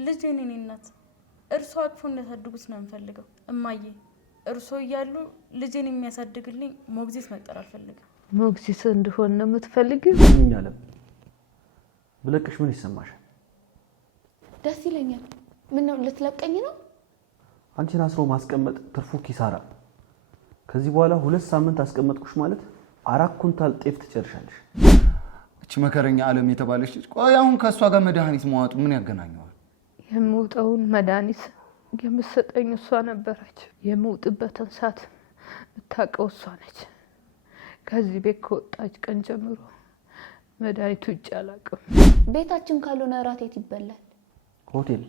ልጄ እኔ እናት እርሶ አቅፎ እንዲያሳድጉት ነው የምፈልገው። እማዬ እርሶ እያሉ ልጄን የሚያሳድግልኝ ሞግዚት መቅጠር አልፈልግም። ሞግዚት እንደሆነ ነው የምትፈልጊው? ምን ያለም ብለቅሽ ምን ይሰማሻል? ደስ ይለኛል። ምን ነው ልትለቀኝ ነው? አንቺን አስሮ ማስቀመጥ ትርፉ ኪሳራ። ከዚህ በኋላ 2 ሳምንት አስቀመጥኩሽ ማለት 4 ኩንታል ጤፍ ትጨርሻለሽ። እቺ መከረኛ ዓለም የተባለች ልጅ ቆይ አሁን ከሷ ጋር መድኃኒት ማዋጡ ምን ያገናኘዋል? የምውጠውን መድኃኒት የምትሰጠኝ እሷ ነበረች። የምውጥበትን ሰዓት የምታውቀው እሷ ነች። ከዚህ ቤት ከወጣች ቀን ጀምሮ መድኃኒቱ ውጭ አላውቅም። ቤታችን ካልሆነ እራት የት ይበላል? ሆቴል፣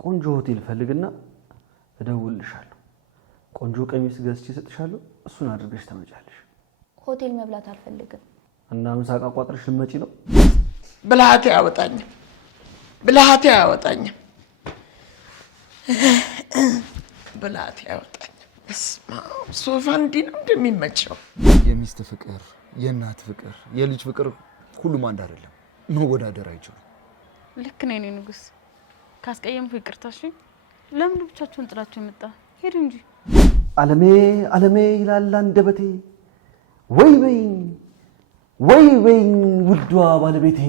ቆንጆ ሆቴል ፈልግና እደውልልሻለሁ። ቆንጆ ቀሚስ ገዝቼ እሰጥሻለሁ። እሱን አድርገሽ ተመጫለሽ። ሆቴል መብላት አልፈልግም። እና ምሳቃ ቋጥረሽ ልመጪ ነው? ብልሃቴ አያወጣኝም። ብልሃቴ አያወጣኝም። ብልሃቴ አያወጣኝም። ሶፋ እንዲህ ነው እንደሚመቸው። የሚስት ፍቅር፣ የእናት ፍቅር፣ የልጅ ፍቅር ሁሉም አንድ አይደለም። መወዳደር አይችሉም። ልክ ነኝ ንጉስ። ካስቀየምኩ ይቅርታሽ። ለምን ብቻችሁን ጥላችሁ የመጣ ሄዱ እንጂ። ዓለሜ ዓለሜ ይላል አንደበቴ፣ ወይ በይኝ ወይ በይኝ ውዷ ባለቤቴ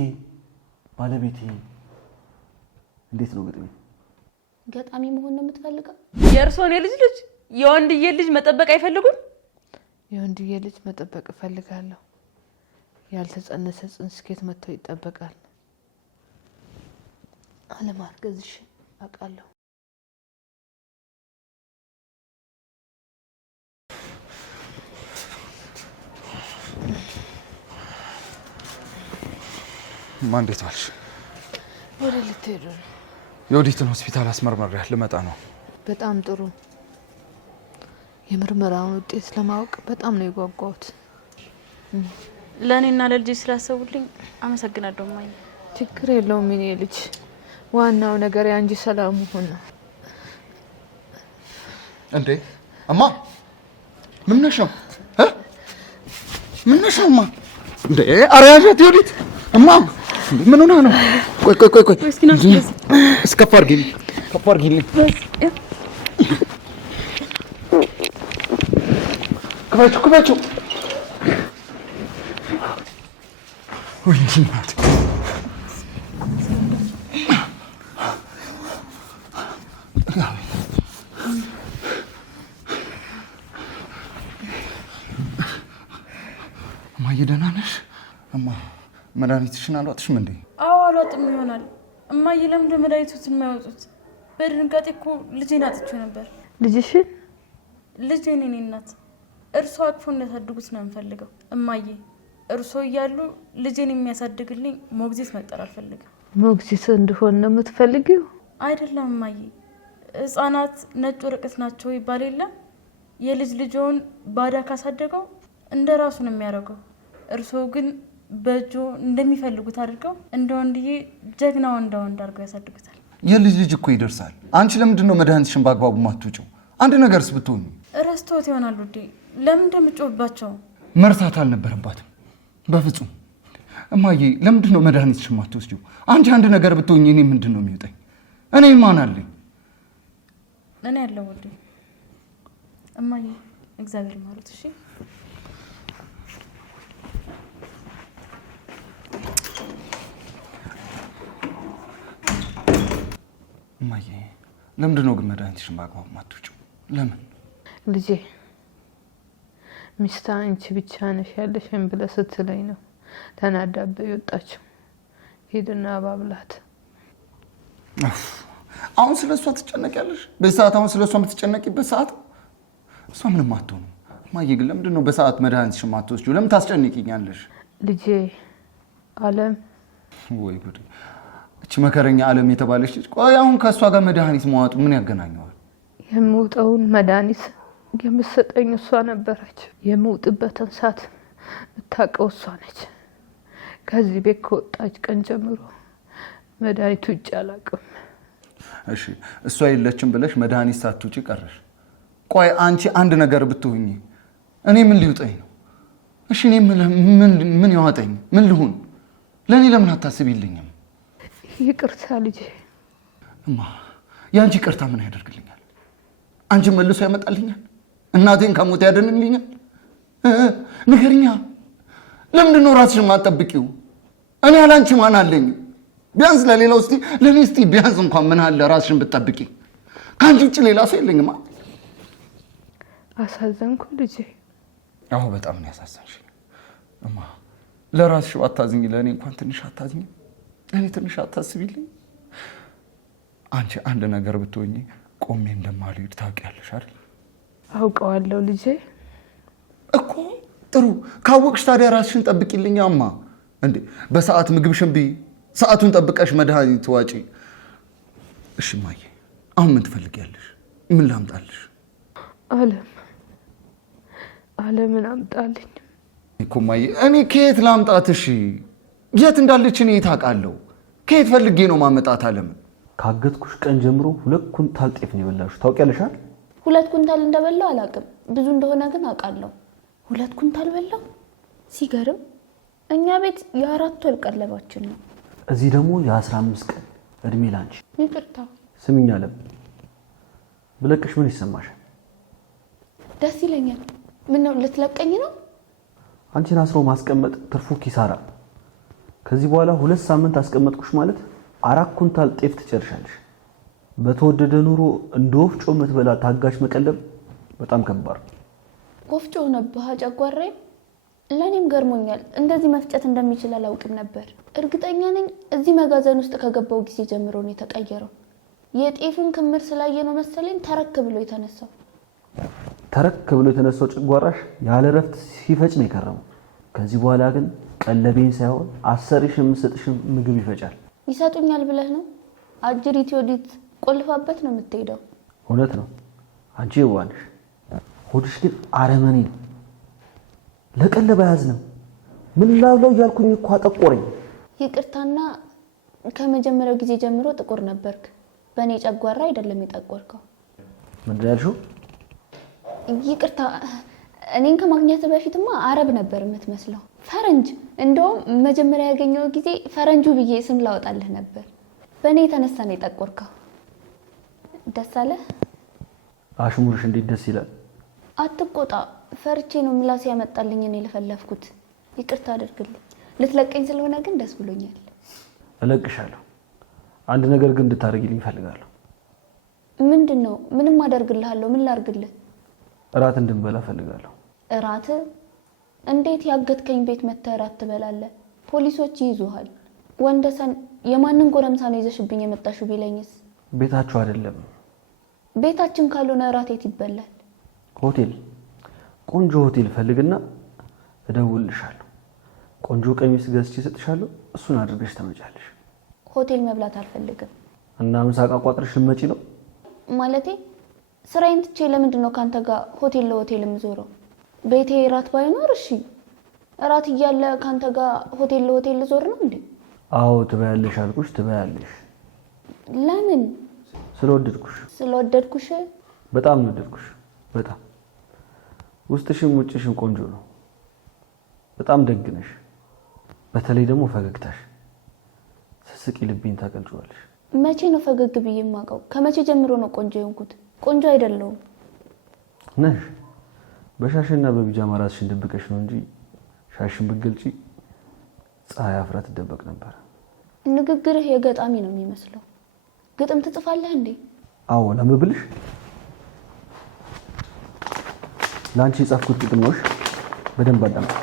ባለቤቴ። እንዴት ነው ግጥሜ? ገጣሚ መሆን ነው የምትፈልገው? የእርሶን የልጅ ልጅ የወንድዬ ልጅ መጠበቅ አይፈልጉም? የወንድዬ ልጅ መጠበቅ እፈልጋለሁ። ያልተጸነሰ ጽንስ ከየት መጥቶ ይጠበቃል? አለማርገዝሽ አውቃለሁ። ማን እንዴት ዋልሽ? ወደ ልትሄዱ ነው? የወዲትን ሆስፒታል አስመርመሪያ ልመጣ ነው። በጣም ጥሩ። የምርመራውን ውጤት ለማወቅ በጣም ነው የጓጓሁት። ለእኔና ለልጄ ስላሰቡልኝ አመሰግናለሁ እማዬ። ችግር የለውም የኔ ልጅ። ዋናው ነገር ያንቺ ሰላም መሆን ነው። እንዴ እማ ምን ነሽው? ምን ነሽውማ? እንዴ አራያት የወዲት እማ ምን ሆነ ነው? ቆይ እስከፍ አድርጊልኝ፣ ከፍ አድርጊልኝ። ክፈችው። ወይ እናት እማዬ ደህና ነሽ? እማ መድኃኒትሽን አልዋጥሽም እንዴ? አዎ አልዋጥም ይሆናል። እማዬ ለምንድን ነው መድኃኒቱን የማያወጡት? በድንጋጤ እኮ ልጄን አጥቼው ነበር። ልጅሽን? ልጄን እኔ እናት እርሶ አቅፎ እንዲያሳድጉት ነው የምፈልገው። እማዬ እርሶ እያሉ ልጄን የሚያሳድግልኝ ሞግዚት መቅጠር አልፈልግም። ሞግዚት እንደሆነ ነው የምትፈልጊው? አይደለም እማዬ፣ ህፃናት ነጭ ወረቀት ናቸው ይባል የለም? የልጅ ልጆን ባዳ ካሳደገው እንደ ራሱ ነው የሚያደርገው። እርሶ ግን በእጆ እንደሚፈልጉት አድርገው እንደ ወንድዬ ጀግና ወንድ አድርገው ያሳድጉታል። የልጅ ልጅ እኮ ይደርሳል። አንቺ ለምንድን ነው መድኃኒትሽን በአግባቡ ማትውጪው? አንድ ነገርስ ብትሆኚ። ረስተውት ይሆናል ውዴ። ለምን እንደምጮህባቸው መርሳት አልነበረባትም በፍጹም። እማዬ ለምንድን ነው መድኃኒትሽን ማትወስጂው? አንቺ አንድ ነገር ብትሆኚ እኔ ምንድን ነው የሚውጠኝ? እኔ ማን አለኝ? እኔ ያለው ውዴ። እማዬ እግዚአብሔር ይማሩት። እሺ እማዬ ለምንድን ነው ግን መድኃኒትሽን በአግባቡ ማትውጪው? ለምን ልጄ? ሚስት አንቺ ብቻ ነሽ ያለሽን ብለህ ስትለኝ ነው ተናዳበ የወጣችው። ሂድና ባብላት። አሁን ስለሷ ትጨነቂያለሽ? በሰዓት አሁን ስለሷ የምትጨነቂበት ሰዓት? እሷ ምንም አትሆንም። እማዬ ግን ለምንድን ነው በሰዓት መድኃኒትሽን ማትወስጂው? ለምን ታስጨንቂኛለሽ? ልጄ ዓለም ወይ ጉድ! እቺ መከረኛ ዓለም የተባለች ልጅ ቆይ አሁን ከሷ ጋር መድኃኒት ማዋጡ ምን ያገናኘዋል? የምውጠውን መድኃኒት የምትሰጠኝ እሷ ነበረች። የምውጥበትን ሰዓት የምታውቀው እሷ ነች። ከዚህ ቤት ከወጣች ቀን ጀምሮ መድኃኒቱ ውጭ አላውቅም። እሺ እሷ የለችም ብለሽ መድኃኒት ሳትውጪ ቀረሽ። ቆይ አንቺ አንድ ነገር ብትሆኚ እኔ ምን ሊውጠኝ ነው? እሺ እኔ ምን ያዋጠኝ? ምን ልሁን? ለኔ ለምን አታስቢልኝም? ይቅርታ ልጄ። እማ ያንቺ ይቅርታ ምን ያደርግልኛል? አንቺን መልሶ ያመጣልኛል? እናቴን ከሞት ያድንልኛል? ንገሪኛ። ለምንድን ነው ራስሽን ማጠብቂው? እኔ ያላንቺ ማን አለኝ? ቢያንስ ለሌላው እስቲ ለኔ እስቲ ቢያንስ እንኳን ምን አለ ራስሽን ብትጠብቂ? ከአንቺ ውጭ ሌላ ሰው የለኝማ። አሳዘንኩ ልጄ። አዎ በጣም ነው ያሳዘንሽ እማ። ለራስሽ አታዝኝ፣ ለእኔ እንኳን ትንሽ አታዝኝ? ለእኔ ትንሽ አታስቢልኝ? አንቺ አንድ ነገር ብትሆኚ ቆሜ እንደማልሄድ ታውቂያለሽ አይደል? አውቀዋለሁ ልጄ። እኮ ጥሩ ካወቅሽ ታዲያ ራስሽን ጠብቂልኝ እማ። እንዴ በሰዓት ምግብሽን ብይ፣ ሰዓቱን ጠብቀሽ መድኃኒት ዋጪ። እሺ እማዬ፣ አሁን ምን ትፈልጊያለሽ? ምን ላምጣልሽ? አለምን አምጣልኝ እኮ እማዬ። እኔ ከየት ላምጣት? እሺ የት እንዳለች እኔ የት አውቃለሁ? ከየት ፈልጌ ነው ማመጣት አለምን? ካገትኩሽ ቀን ጀምሮ 2 ኩንታል ጤፍ ነው የበላሽው። ታውቂያለሽ አይደል? 2 ኩንታል እንደበላው አላውቅም፣ ብዙ እንደሆነ ግን አውቃለሁ። 2 ኩንታል በላው? ሲገርም። እኛ ቤት የ4 ወር ቀለባችን ነው። እዚህ ደግሞ የ15 ቀን እድሜ ላንቺ። ይቅርታ። ስሚኝ አለም፣ ብለቅሽ ምን ይሰማሻል? ደስ ይለኛል። ምን ነው ልትለቀኝ ነው? አንቺን አስሮ ማስቀመጥ ትርፉ ኪሳራ። ከዚህ በኋላ 2 ሳምንት አስቀመጥኩሽ ማለት 4 ኩንታል ጤፍ ትጨርሻለሽ። በተወደደ ኑሮ እንደ ወፍጮ የምትበላ ታጋሽ መቀለብ በጣም ከባድ። ወፍጮ ሆነብህ ጨጓራዬ። ለእኔም ገርሞኛል። እንደዚህ መፍጨት እንደሚችል አላውቅም ነበር። እርግጠኛ ነኝ እዚህ መጋዘን ውስጥ ከገባው ጊዜ ጀምሮ ነው የተቀየረው። የጤፉን ክምር ስላየ ነው መሰለኝ ተረክ ብሎ የተነሳው። ተረክ ብሎ የተነሳው ጨጓራሽ ያለ ረፍት ሲፈጭ ነው የከረመው። ከዚህ በኋላ ግን ቀለቤን ሳይሆን አሰሪሽ የምሰጥሽን ምግብ ይፈጫል። ይሰጡኛል ብለህ ነው? አጅሪት ወዲት ቆልፋበት ነው የምትሄደው። እውነት ነው። አንቺ የዋንሽ ሆድሽ ግን አረመኔ ነው። ለቀለብ አያዝንም። ምን ላብለው እያልኩኝ እኮ አጠቆረኝ። ይቅርታና ከመጀመሪያው ጊዜ ጀምሮ ጥቁር ነበርክ። በእኔ ጨጓራ አይደለም የጠቆርከው። ምንድን ያልሽው? ይቅርታ፣ እኔን ከማግኘት በፊትማ አረብ ነበር የምትመስለው፣ ፈረንጅ። እንደውም መጀመሪያ ያገኘው ጊዜ ፈረንጁ ብዬ ስም ላወጣልህ ነበር። በእኔ የተነሳ ነው የጠቆርከው። ደስ አለህ? አሽሙርሽ እንዴት ደስ ይላል። አትቆጣ፣ ፈርቼ ነው ምላስ ያመጣልኝ እኔ ለፈለፍኩት። ይቅርታ አድርግልኝ። ልትለቀኝ ስለሆነ ግን ደስ ብሎኛል። እለቅሻለሁ። አንድ ነገር ግን እንድታደርጊልኝ እፈልጋለሁ። ምንድን ነው? ምንም አደርግልሃለሁ። ምን ላድርግልህ? እራት እንድንበላ እፈልጋለሁ። እራት? እንዴት ያገትከኝ ቤት መተህ እራት ትበላለህ? ፖሊሶች ይይዙሃል። ወንደሰን የማንን ጎረምሳ ነው ይዘሽብኝ የመጣሽው ቢለኝስ? ቤታችሁ አይደለም። ቤታችን ካልሆነ እራት የት ይበላል? ሆቴል፣ ቆንጆ ሆቴል ፈልግና እደውልልሻለሁ። ቆንጆ ቀሚስ ገዝቼ እሰጥሻለሁ። እሱን አድርገሽ ተመጫለሽ። ሆቴል መብላት አልፈልግም። እና ምሳቃ ቋጥረሽ ልትመጪ ነው? ማለቴ ስራዬን ትቼ ለምንድን ነው ካንተ ጋር ሆቴል ለሆቴል የምዞረው? ቤቴ እራት ባይኖር እሺ፣ እራት እያለ ካንተ ጋር ሆቴል ለሆቴል ልዞር ነው እንዴ? አዎ ትበያለሽ አልኩሽ፣ ትበያለሽ። ለምን? ስለወደድኩሽ። ስለወደድኩሽ? በጣም ወደድኩሽ። በጣም ውስጥሽም ውጭሽም ቆንጆ ነው። በጣም ደግ ነሽ። በተለይ ደግሞ ፈገግታሽ ስስቂ ልቤን ታቀልጪዋለሽ። መቼ ነው ፈገግ ብዬ የማውቀው? ከመቼ ጀምሮ ነው ቆንጆ የሆንኩት? ቆንጆ አይደለሁም ነሽ። በሻሽና በቢጃማ ራስሽን ደብቀሽ ነው እንጂ ሻሽን ብትገልጪ ፀሐይ አፍራ ትደበቅ ነበር። ንግግርህ የገጣሚ ነው የሚመስለው። ግጥም ትጽፋለህ እንዴ? አዎ፣ ለምብልሽ ላንቺ የጻፍኩት ግጥም ነው። በደንብ አዳምጪ።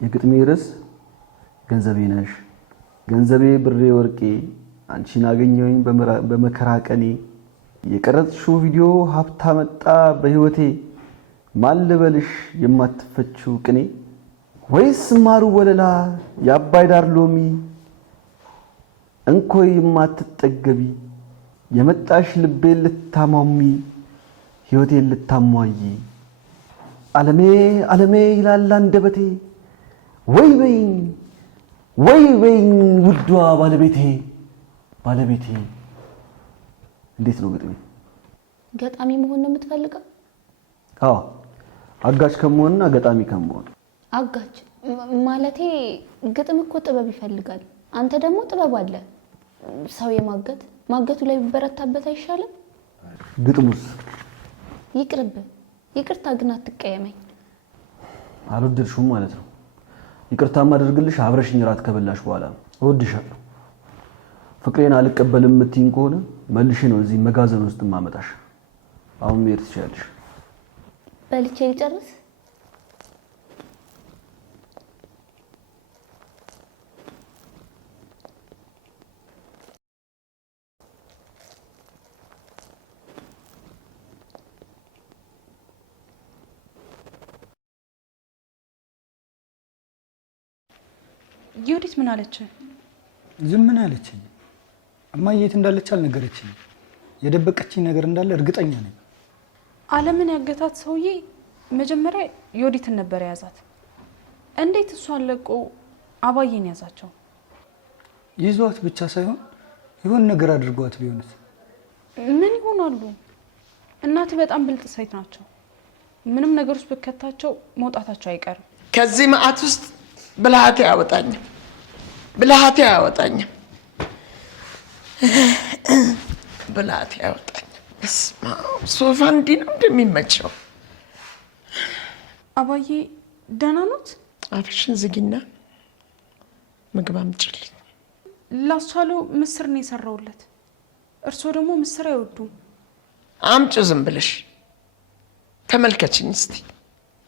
የግጥሜ ርዕስ ገንዘቤ ነሽ። ገንዘቤ ብሬ ወርቄ አንቺን አገኘሁኝ በመከራ ቀኔ። የቀረጽሽው ቪዲዮ ሀብታ መጣ በህይወቴ። ማን ልበልሽ የማትፈችው ቅኔ? ወይስ ማሩ ወለላ የአባይ ዳር ሎሚ? እንኮይ የማትጠገቢ የመጣሽ ልቤን ልታሟሚ ህይወቴን ልታሟይ። ዓለሜ ዓለሜ ይላል አንደበቴ። ወይ በይኝ ውዷ ባለቤቴ ባለቤቴ። እንዴት ነው ግጥሜ? ገጣሚ መሆን ነው የምትፈልገው? አዎ፣ አጋጭ ከመሆንና ገጣሚ ከመሆን። አጋጭ ማለቴ ግጥም እኮ ጥበብ ይፈልጋል። አንተ ደግሞ ጥበብ አለ። ሰው ማገቱ ላይ ቢበረታበት አይሻልም? ግጥሙስ? ይቅርብ። ይቅርታ ግን አትቀየመኝ። አልወደድሽውም ማለት ነው? ይቅርታ ማደርግልሽ አብረሽኝ ራት ከበላሽ በኋላ ነው። እወድሻለሁ። ፍቅሬን አልቀበልም የምትይኝ ከሆነ መልሼ ነው እዚህ መጋዘን ውስጥ ማመጣሽ። አሁን መሄድ ትችያለሽ። በልቼ ልጨርስ? ዮዲት ምን አለች? ዝም ምን አለችኝ? እማዬ የት እንዳለች አልነገረችኝም። የደበቀችኝ ነገር እንዳለ እርግጠኛ ነኝ። አለምን ያገታት ሰውዬ መጀመሪያ ዮዲትን ነበር የያዛት። እንዴት እሷን ለቆ አባዬን ያዛቸው? ይዟት ብቻ ሳይሆን የሆነ ነገር አድርጓት ቢሆንስ? ምን ይሆናሉ? እናት በጣም ብልጥ ሴት ናቸው። ምንም ነገር ውስጥ ብከታቸው መውጣታቸው አይቀርም። ከዚህ መዓት ውስጥ ብልሃቴ አያወጣኝም። ብልሃቴ አያወጣኝም። ብልሃቴ አያወጣኝም። እስማ ሶፋ እንዲህ ነው እንደሚመቸው። አባዬ ደህና ኖት? አፍሽን ዝጊና ምግብ አምጪልኝ። ላስቻለው ምስር ነው የሰራውለት። እርሶ ደግሞ ምስር አይወዱም። አምጪ ዝም ብለሽ ተመልከችኝ እስቲ።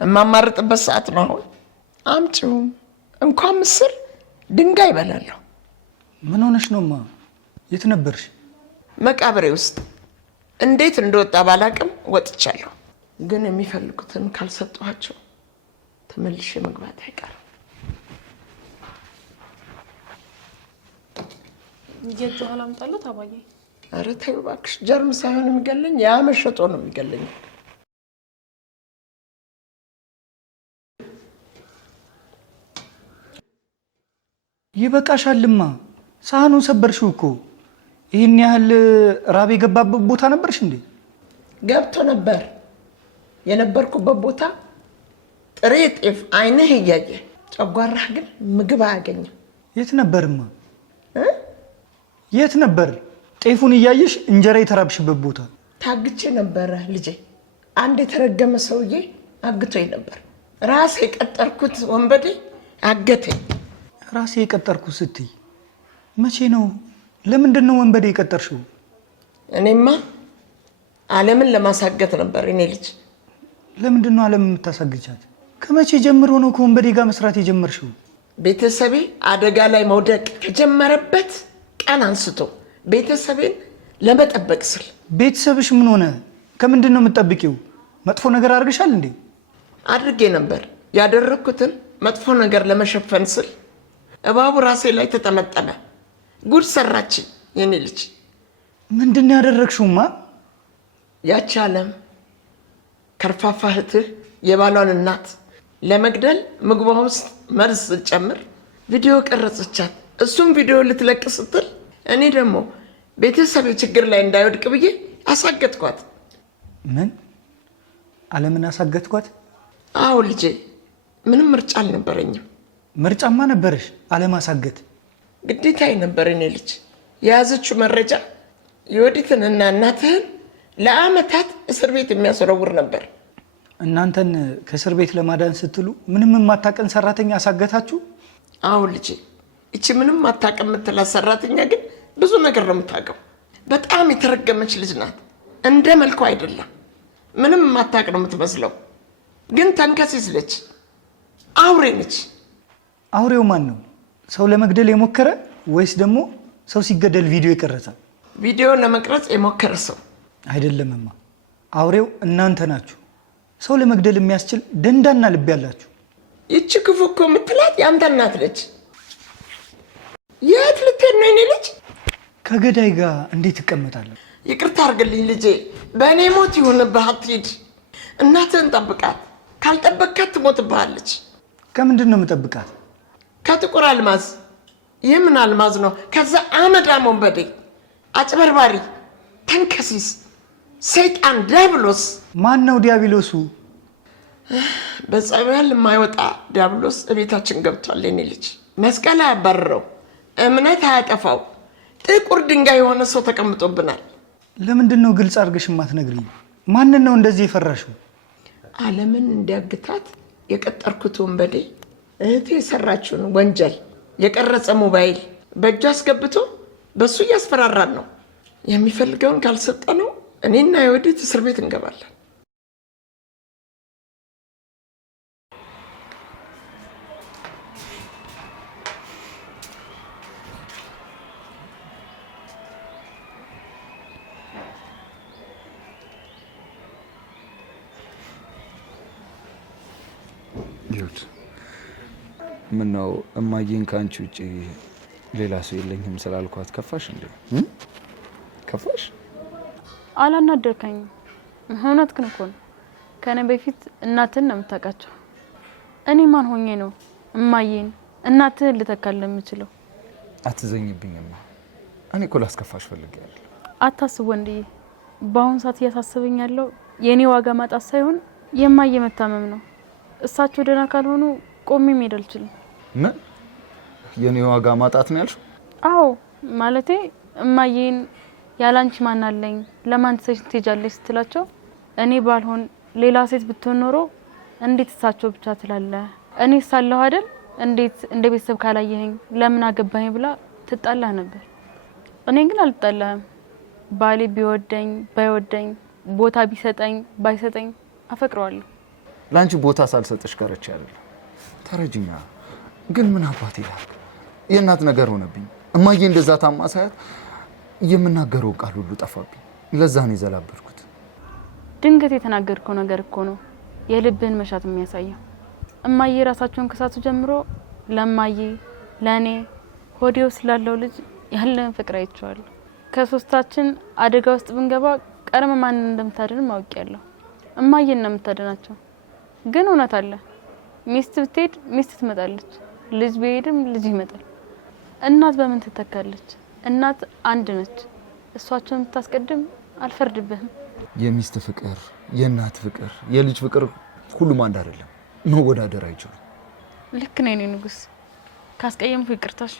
የማማርጥበት ሰዓት ነው አሁን። አምጪው። እንኳን ምስር ድንጋይ ይበላለሁ። ምን ሆነሽ ነውማ? የት ነበርሽ? መቃብሬ ውስጥ እንዴት እንደወጣ ባላቅም ወጥቻለሁ። ግን የሚፈልጉትን ካልሰጠኋቸው ተመልሼ መግባት አይቀርም። የእጅ ኋላ አምጣለሁ አባዬ። ኧረ ተይው እባክሽ። ጀርም ሳይሆን የሚገለኝ ያ መሸጦ ነው የሚገለኝ። ይበቃሻልማ። ሳህኑን ሰበርሽው እኮ። ይህን ያህል ራብ የገባበት ቦታ ነበርሽ እንዴ? ገብቶ ነበር። የነበርኩበት ቦታ ጥሬ ጤፍ አይንህ እያየ ጨጓራህ ግን ምግብ አያገኝም። የት ነበርማ? የት ነበር? ጤፉን እያየሽ እንጀራ የተራብሽበት ቦታ። ታግቼ ነበረ ልጄ። አንድ የተረገመ ሰውዬ አግቶኝ ነበር። ራሴ የቀጠርኩት ወንበዴ አገተኝ። ራሴ የቀጠርኩት ስትይ መቼ ነው? ለምንድን ነው ወንበዴ የቀጠርሽው? እኔማ ዓለምን ለማሳገት ነበር እኔ ልጅ። ለምንድን ነው ዓለም የምታሳግቻት? ከመቼ ጀምሮ ነው ከወንበዴ ጋር መስራት የጀመርሽው? ቤተሰቤ አደጋ ላይ መውደቅ ከጀመረበት ቀን አንስቶ ቤተሰቤን ለመጠበቅ ስል። ቤተሰብሽ ምን ሆነ? ከምንድን ነው የምትጠብቂው? መጥፎ ነገር አድርግሻል እንዴ? አድርጌ ነበር። ያደረኩትን መጥፎ ነገር ለመሸፈን ስል እባቡ ራሴ ላይ ተጠመጠመ። ጉድ ሰራችኝ የኔ ልጅ። ምንድን ነው ያደረግሽውማ? ያቺ ዓለም ከርፋፋ እህትህ የባሏን እናት ለመግደል ምግቧ ውስጥ መርዝ ስትጨምር ቪዲዮ ቀረጸቻት። እሱም ቪዲዮ ልትለቅ ስትል እኔ ደግሞ ቤተሰብ ችግር ላይ እንዳይወድቅ ብዬ አሳገጥኳት። ምን? ዓለምን አሳገጥኳት? አዎ ልጄ፣ ምንም ምርጫ አልነበረኝም። ምርጫማ ነበረሽ። ዓለም አሳገት ግዴታዬ ነበር እኔ ልጅ። የያዘችው መረጃ የወዲትንና እናትህን ለአመታት እስር ቤት የሚያስወረውር ነበር። እናንተን ከእስር ቤት ለማዳን ስትሉ ምንም የማታቀን ሰራተኛ አሳገታችሁ? አዎ ልጄ፣ እቺ ምንም አታውቅም የምትላት ሰራተኛ ግን ብዙ ነገር ነው የምታውቀው። በጣም የተረገመች ልጅ ናት። እንደ መልኩ አይደለም። ምንም የማታውቅ ነው የምትመስለው፣ ግን ተንከሲስ ነች። አውሬ ነች። አውሬው ማን ነው? ሰው ለመግደል የሞከረ ወይስ ደግሞ ሰው ሲገደል ቪዲዮ የቀረጸ? ቪዲዮ ለመቅረጽ የሞከረ ሰው አይደለምማ። አውሬው እናንተ ናችሁ። ሰው ለመግደል የሚያስችል ደንዳና ልብ ያላችሁ። ይቺ ክፉ እኮ የምትላት ያንተ እናት ነች። የት ልትሄድ ነው የኔ ልጅ? ከገዳይ ጋር እንዴት እቀመጣለሁ? ይቅርታ አድርግልኝ ልጄ፣ በእኔ ሞት ይሁንብህ። አትሂድ። እናትህን ጠብቃት። ካልጠበቅካት ትሞትብሃለች። ከምንድን ነው የምጠብቃት? ከጥቁር አልማዝ። ይህ ምን አልማዝ ነው? ከዛ አመዳም ወንበዴ፣ አጭበርባሪ፣ ተንከሲስ፣ ሰይጣን፣ ዲያብሎስ። ማን ነው ዲያብሎሱ? በጸበል የማይወጣ ዲያብሎስ እቤታችን ገብቷል የኔ ልጅ። መስቀል አያባርረው፣ እምነት አያጠፋው፣ ጥቁር ድንጋይ የሆነ ሰው ተቀምጦብናል። ለምንድን ነው ግልጽ አድርገሽ የማትነግሪኝ? ማንን ነው እንደዚህ የፈራሽው? ዓለምን እንዲያግታት የቀጠርኩት ወንበዴ እህቴ የሰራችውን ወንጀል የቀረጸ ሞባይል በእጁ አስገብቶ በሱ እያስፈራራን ነው። የሚፈልገውን ካልሰጠነው እኔና የወዲት እስር ቤት እንገባለን። ይሁት ምን ነው እማዬን ካንቺ ውጪ ሌላ ሰው የለኝም ስላልኳት ከፋሽ እንዴ? ከፋሽ? አላናደርከኝም። እውነት ግን እኮ ነው። ከኔ በፊት እናትን ነው የምታውቃቸው። እኔ ማን ሆኜ ነው እማዬን እናትህን ልተካል የምችለው? አትዘኝብኝም። እኔ እኮ ላስከፋሽ ፈልጌ አይደል። አታስብ ወንድዬ። በአሁን ሰዓት እያሳሰበኝ ያለው የኔ ዋጋ ማጣት ሳይሆን የማዬ መታመም ነው። እሳቸው ደህና ካልሆኑ ቆሜ መሄድ አልችልም። ምን የኔ ዋጋ ማጣት ነው ያልሽው? አዎ ማለቴ እማዬን ያላንቺ ማን አለኝ ለማን ትሄጃለሽ ስትላቸው እኔ ባልሆን ሌላ ሴት ብትሆን ኖሮ እንዴት እሳቸው ብቻ ትላለህ? እኔ ሳለሁ አይደል እንዴት እንደ ቤተሰብ ካላየኸኝ ለምን አገባኝ ብላ ትጣላህ ነበር። እኔ ግን አልጣላህም። ባሌ ቢወደኝ ባይወደኝ ቦታ ቢሰጠኝ ባይሰጠኝ አፈቅረዋለሁ። ላንቺ ቦታ ሳልሰጥሽ ቀረች አይደል? ተረጅኛ ግን ምን አባት ይላል? የእናት ነገር ሆነብኝ። እማዬ እንደዛ ታማ ሳያት የምናገረው ቃል ሁሉ ጠፋብኝ። ለዛ ነው የዘላበድኩት። ድንገት የተናገርከው ነገር እኮ ነው የልብህን መሻት የሚያሳየው። እማዬ ራሳቸውን ከሳቱ ጀምሮ ለማዬ ለኔ ሆዴው ስላለው ልጅ ያለን ፍቅር አይቼዋለሁ። ከሶስታችን አደጋ ውስጥ ብንገባ ቀርመ ማንን እንደምታድን ማውቂያለሁ። እማዬን ነው የምታድናቸው። ግን እውነት አለ። ሚስት ብትሄድ ሚስት ትመጣለች፣ ልጅ ቢሄድም ልጅ ይመጣል። እናት በምን ትተካለች? እናት አንድ ነች። እሷቸውን ብታስቀድም አልፈርድብህም። የሚስት ፍቅር፣ የእናት ፍቅር፣ የልጅ ፍቅር ሁሉም አንድ አይደለም። መወዳደር አይችሉም። ልክ ነኝ እኔ ንጉስ። ካስቀየምኩ ይቅርታ። እሺ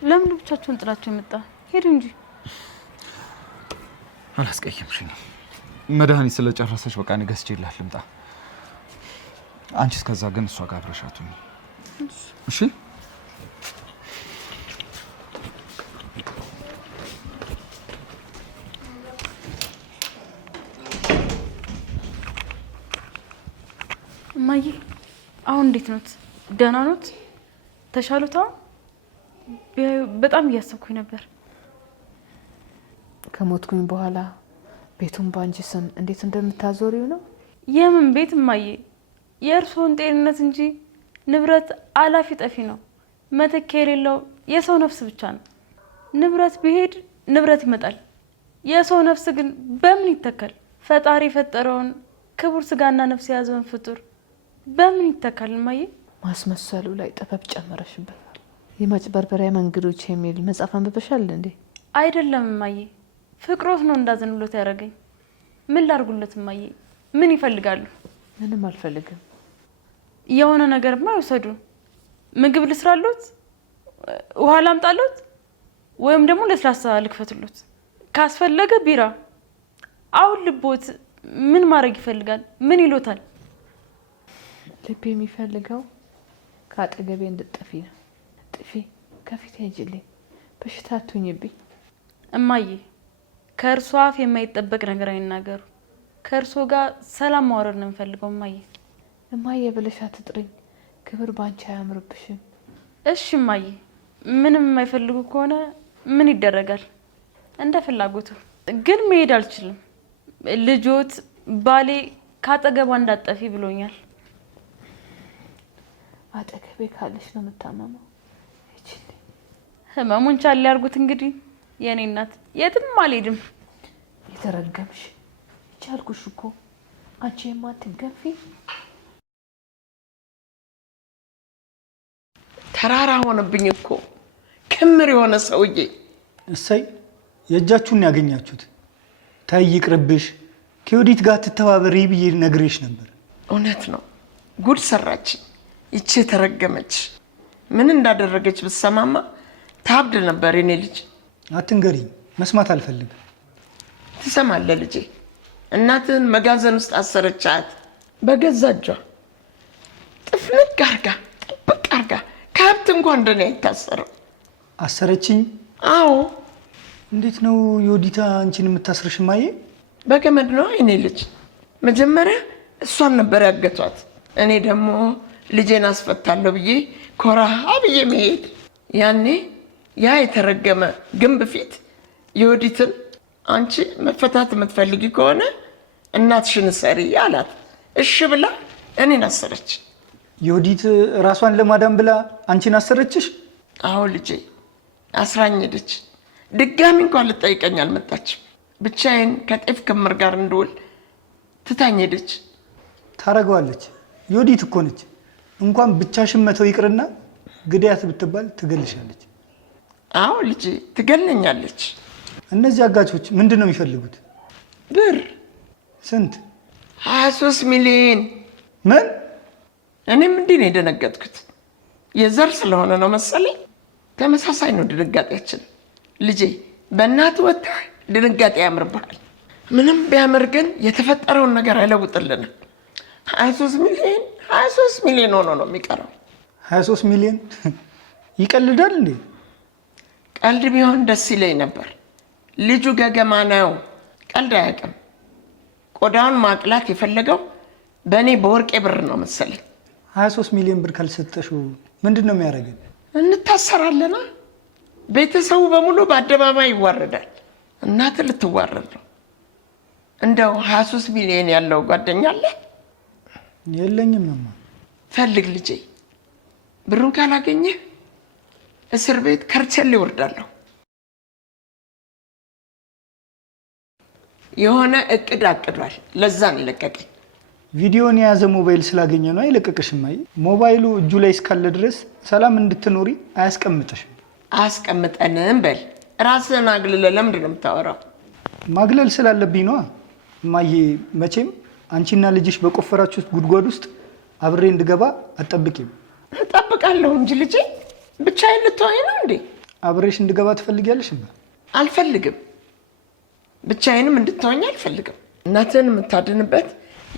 ለምን ብቻችሁን ጥላችሁ የመጣ? ሄዱ እንጂ። አላስቀየምሽኝም። መድኃኒት ስለጨረሰች በቃ እኔ ገዝቼላት ልምጣ። አንቺ እስከዛ ግን እሷ ጋር አብረሻት ሁኚ እሺ? እማዬ አሁን እንዴት ኖት? ደህና ኖት? ተሻሉት? አሁን በጣም እያሰብኩኝ ነበር። ከሞትኩኝ በኋላ ቤቱን ባንቺ ስም እንዴት እንደምታዞሪው ነው? የምን ቤት እማዬ? የእርስዎን ጤንነት እንጂ ንብረት አላፊ ጠፊ ነው። መተኪያ የሌለው የሰው ነፍስ ብቻ ነው። ንብረት ቢሄድ ንብረት ይመጣል። የሰው ነፍስ ግን በምን ይተካል? ፈጣሪ የፈጠረውን ክቡር ስጋና ነፍስ የያዘውን ፍጡር በምን ይተካል? እማዬ ማስመሰሉ ላይ ጥበብ ጨመረሽበታል። የማጭበርበሪያ መንገዶች የሚል መጽሐፍ አንብበሻል እንዴ? አይደለም እማዬ፣ ፍቅሮት ነው እንዳዘንሎት ያደረገኝ። ምን ላርጉለት እማዬ? ምን ይፈልጋሉ? ምንም አልፈልግም። የሆነ ነገርማ ይወሰዱ። ምግብ ልስራሎት፣ ውሃ ላምጣሎት፣ ወይም ደግሞ ለስላሳ ልክፈትሎት፣ ካስፈለገ ቢራ። አሁን ልቦት ምን ማድረግ ይፈልጋል? ምን ይሎታል? ልቤ የሚፈልገው ከአጠገቤ እንድትጠፊ ነው። ጥፊ፣ ከፊት ሂጂልኝ፣ በሽታ አትሁኝብኝ። እማዬ ከእርሶ አፍ የማይጠበቅ ነገር አይናገሩ። ከእርሶ ጋር ሰላም ማውረድ ነው የምፈልገው እማዬ። እማዬ ብለሽ አትጥሪኝ። ክብር ባንቺ አያምርብሽም። እሺ እማዬ፣ ምንም የማይፈልጉ ከሆነ ምን ይደረጋል? እንደ ፍላጎቱ። ግን መሄድ አልችልም። ልጆት ባሌ ካጠገቧ እንዳጠፊ ብሎኛል። አጠገቤ ካለሽ ነው የምታመመው። ሂጂልኝ። ህመሙን ቻል ያርጉት እንግዲህ። የኔ እናት የትም አልሄድም። የተረገምሽ ቻልኩሽ እኮ አንቺ የማትገፊ። ተራራ ሆነብኝ እኮ ክምር የሆነ ሰውዬ። እሰይ የእጃችሁን ያገኛችሁት። ታይ ይቅርብሽ፣ ከወዲት ጋር ትተባበሪ ብዬ ነግሬሽ ነበር። እውነት ነው፣ ጉድ ሰራች ይቺ የተረገመች። ምን እንዳደረገች ብትሰማማ ታብድ ነበር የኔ ልጅ። አትንገሪኝ፣ መስማት አልፈልግም። ትሰማለህ ልጄ? እናትህን መጋዘን ውስጥ አሰረቻት በገዛ እጇ ጥፍንግ አርጋ ጥብቅ አርጋ። ከሀብት እንኳን እንደኔ አይታሰርም። አሰረችኝ? አዎ። እንዴት ነው ዮዲት አንቺን የምታስርሽ እማዬ? በገመድ ነው የኔ ልጅ። መጀመሪያ እሷን ነበር ያገቷት። እኔ ደግሞ ልጄን አስፈታለሁ ብዬ ኮራ ብዬ መሄድ፣ ያኔ ያ የተረገመ ግንብ ፊት ዮዲትን አንቺ መፈታት የምትፈልጊ ከሆነ እናትሽን ሰሪ አላት። እሺ ብላ እኔን አሰረች። ዮዲት ራሷን ለማዳን ብላ አንቺን አሰረችሽ? አዎ ልጄ፣ አስራኝ ሄደች። ድጋሚ እንኳን ልጠይቀኝ አልመጣችም። ብቻዬን ከጤፍ ክምር ጋር እንድውል ትታኝ ሄደች። ታረገዋለች። ዮዲት እኮ ነች። እንኳን ብቻሽን መተው ይቅርና ግዳያት ብትባል ትገልሻለች። አዎ ልጄ፣ ትገለኛለች። እነዚህ አጋቾች ምንድን ነው የሚፈልጉት? ብር። ስንት? 23 ሚሊዮን። ምን? እኔም እንዲህ ነው የደነገጥኩት። የዘር ስለሆነ ነው መሰለኝ። ተመሳሳይ ነው ድንጋጤያችን። ልጄ፣ በእናት ወጥተህ ድንጋጤ ያምርብሃል። ምንም ቢያምር ግን የተፈጠረውን ነገር አይለውጥልንም። 23 ሚሊዮን ሆኖ ነው የሚቀረው። 23 ሚሊዮን ይቀልዳል እንዴ? ቀልድ ቢሆን ደስ ይለኝ ነበር። ልጁ ገገማ ነው፣ ቀልድ አያውቅም። ቆዳውን ማቅላት የፈለገው በእኔ በወርቄ ብር ነው መሰለኝ። 23 ሚሊዮን ብር ካልሰጠሽው ምንድን ነው የሚያደርገን? እንታሰራለና። ቤተሰቡ በሙሉ በአደባባይ ይዋረዳል። እናት ልትዋረድ ነው። እንደው 23 ሚሊዮን ያለው ጓደኛ አለ? የለኝም ማማ። ፈልግ ልጄ። ብሩን ካላገኘህ እስር ቤት ከርቸሌ ይወርዳለሁ። የሆነ እቅድ አቅዷል። ለዛ ነው የለቀቀኝ። ቪዲዮን የያዘ ሞባይል ስላገኘ ነው አይለቀቅሽም? አይ ሞባይሉ እጁ ላይ እስካለ ድረስ ሰላም እንድትኖሪ አያስቀምጥሽም። አያስቀምጠንም በል። ራስህን አግልለህ ለምንድን ነው የምታወራው? ማግለል ስላለብኝ ነዋ እማዬ። መቼም አንቺና ልጅሽ በቆፈራችሁት ጉድጓድ ውስጥ አብሬ እንድገባ አትጠብቂም። እጠብቃለሁ እንጂ ልጄ። ብቻዬን ልትሆኝ ነው እንዴ? አብሬሽ እንድገባ ትፈልጊያለሽ? አልፈልግም። ብቻዬንም እንድትሆኝ አልፈልግም። እናትህን የምታድንበት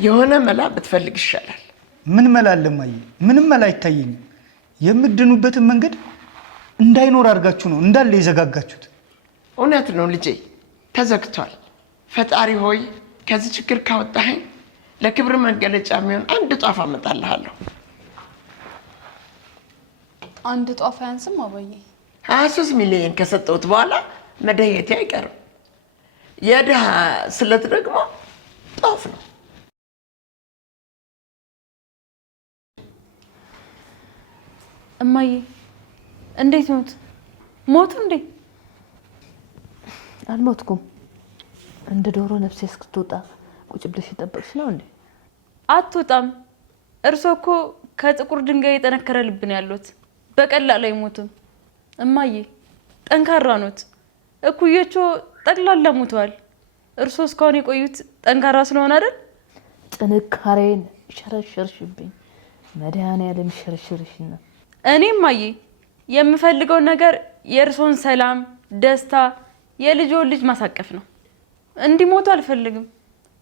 የሆነ መላ ብትፈልግ ይሻላል። ምን መላ አለ እማዬ? ምንም መላ አይታየኝም። የምትድኑበትን መንገድ እንዳይኖር አድርጋችሁ ነው እንዳለ የዘጋጋችሁት። እውነት ነው ልጄ፣ ተዘግቷል። ፈጣሪ ሆይ ከዚህ ችግር ካወጣኸኝ ለክብር መገለጫ የሚሆን አንድ ጧፍ አመጣልሃለሁ። አንድ ጧፍ አያንስም አባዬ። 23 ሚሊዮን ከሰጠሁት በኋላ መደየቴ አይቀርም። የድሃ ስለት ደግሞ ጧፍ ነው። እማዬ እንዴት ሞት? ሞቱ እንዴ? አልሞትኩም። እንደ ዶሮ ነፍሴ እስክትወጣ ቁጭ ብለሽ የጠበቅሽ ነው እንዴ? አትወጣም። እርሶ እኮ ከጥቁር ድንጋይ የጠነከረ ልብ ነው ያሉት። በቀላሉ አይሞቱም። እማዬ ጠንካራ ኖት። እኩዮቹ ጠቅላላ ሞተዋል። እርሶ እስካሁን የቆዩት ጠንካራ ስለሆነ አይደል? ጥንካሬን ሸረሸርሽብኝ። መድኃኒዓለም ሸረሸርሽና እኔ እማዬ የምፈልገው ነገር የእርሶን ሰላም፣ ደስታ፣ የልጆን ልጅ ማሳቀፍ ነው። እንዲሞቱ አልፈልግም።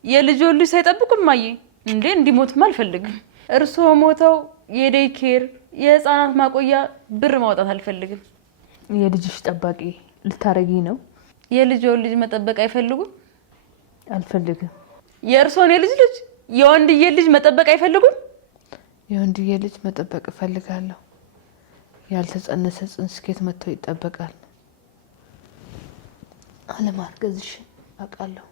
የልጆን ልጅ ሳይጠብቁ እማዬ እንዴ እንዲሞቱም አልፈልግም። እርሶ ሞተው የዴይ ኬር የህፃናት ማቆያ ብር ማውጣት አልፈልግም። የልጅሽ ጠባቂ ልታረጊ ነው? የልጆን ልጅ መጠበቅ አይፈልጉም? አልፈልግም። የእርሶን የልጅ ልጅ የወንድዬ ልጅ መጠበቅ አይፈልጉም? የወንድዬ ልጅ መጠበቅ እፈልጋለሁ። ያልተጸነሰ ጽንስ ከየት መጥቶ ይጠበቃል? አለማርገዝሽ አውቃለሁ።